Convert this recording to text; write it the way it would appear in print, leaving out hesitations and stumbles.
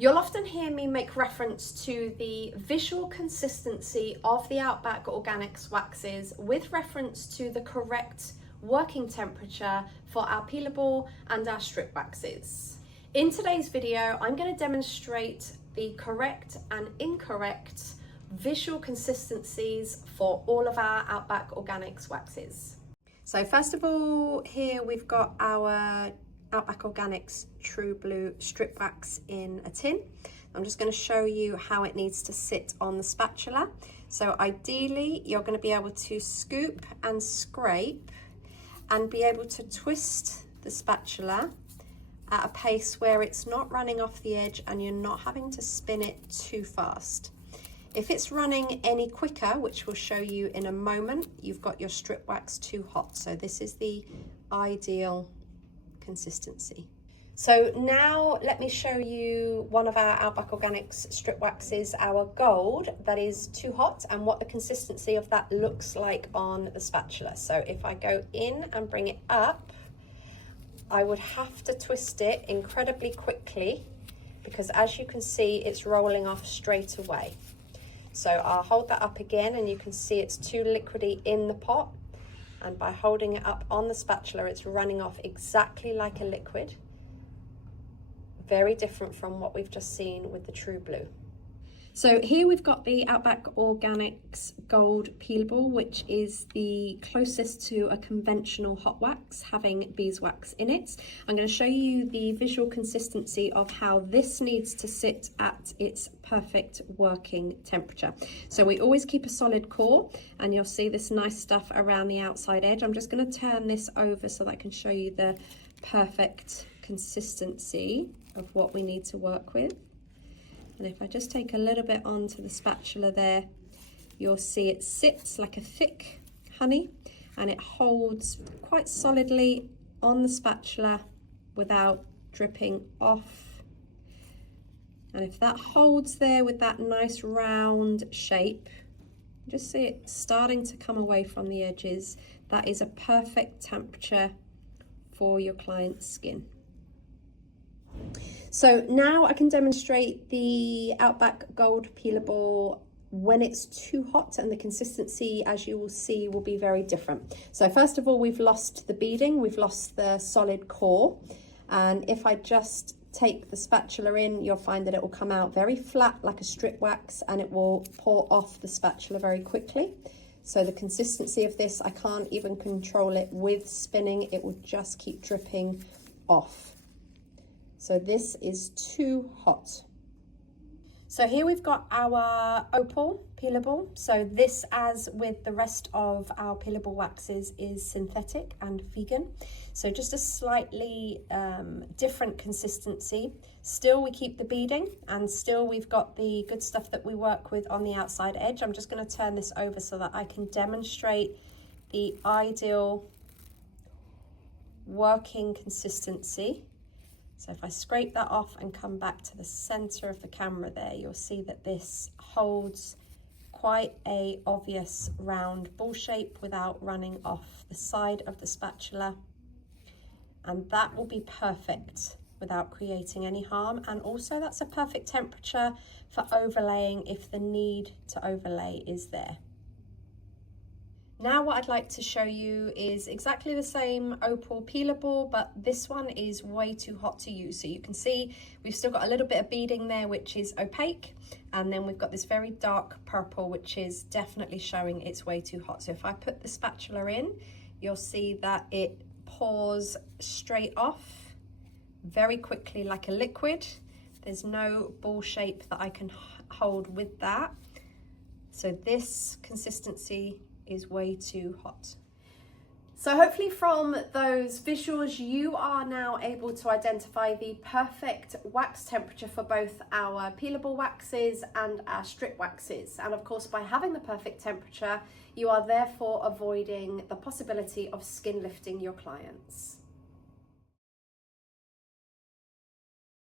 You'll often hear me make reference to the visual consistency of the Outback Organics waxes with reference to the correct working temperature for our peelable and our strip waxes. In today's video, I'm going to demonstrate the correct and incorrect visual consistencies for all of our Outback Organics waxes. So first of all, here we've got our Outback Organics True Blue strip wax in a tin. I'm just going to show you how it needs to sit on the spatula. So ideally, you're going to be able to scoop and scrape and be able to twist the spatula at a pace where it's not running off the edge and you're not having to spin it too fast. If it's running any quicker, which we'll show you in a moment, you've got your strip wax too hot. So this is the ideal consistency. So now let me show you one of our Outback Organics strip waxes, our gold, that is too hot, and what the consistency of that looks like on the spatula. So if I go in and bring it up, I would have to twist it incredibly quickly because as you can see, it's rolling off straight away. So I'll hold that up again and you can see it's too liquidy in the pot. And by holding it up on the spatula, it's running off exactly like a liquid. Very different from what we've just seen with the True Blue. So here we've got the Outback Organics Gold Peelable, which is the closest to a conventional hot wax, having beeswax in it. I'm going to show you the visual consistency of how this needs to sit at its perfect working temperature. So we always keep a solid core, and you'll see this nice stuff around the outside edge. I'm just going to turn this over so that I can show you the perfect consistency of what we need to work with. And if I just take a little bit onto the spatula there, you'll see it sits like a thick honey and it holds quite solidly on the spatula without dripping off. And if that holds there with that nice round shape, just see it starting to come away from the edges. That is a perfect temperature for your client's skin. So now I can demonstrate the Outback Gold Peelable when it's too hot, and the consistency, as you will see, will be very different. So first of all, we've lost the beading, we've lost the solid core. And if I just take the spatula in, you'll find that it will come out very flat like a strip wax and it will pour off the spatula very quickly. So the consistency of this, I can't even control it with spinning, it will just keep dripping off. So this is too hot. So here we've got our opal peelable. So this, as with the rest of our peelable waxes, is synthetic and vegan. So just a slightly different consistency. Still we keep the beading and still we've got the good stuff that we work with on the outside edge. I'm just going to turn this over so that I can demonstrate the ideal working consistency. So if I scrape that off and come back to the center of the camera there, you'll see that this holds quite a obvious round ball shape without running off the side of the spatula. And that will be perfect without creating any harm. And also that's a perfect temperature for overlaying if the need to overlay is there. Now what I'd like to show you is exactly the same opal peelable, but this one is way too hot to use. So you can see we've still got a little bit of beading there, which is opaque. And then we've got this very dark purple, which is definitely showing it's way too hot. So if I put the spatula in, you'll see that it pours straight off very quickly like a liquid. There's no ball shape that I can hold with that. So this consistency is way too hot. So hopefully from those visuals, you are now able to identify the perfect wax temperature for both our peelable waxes and our strip waxes. And of course, by having the perfect temperature, you are therefore avoiding the possibility of skin lifting your clients.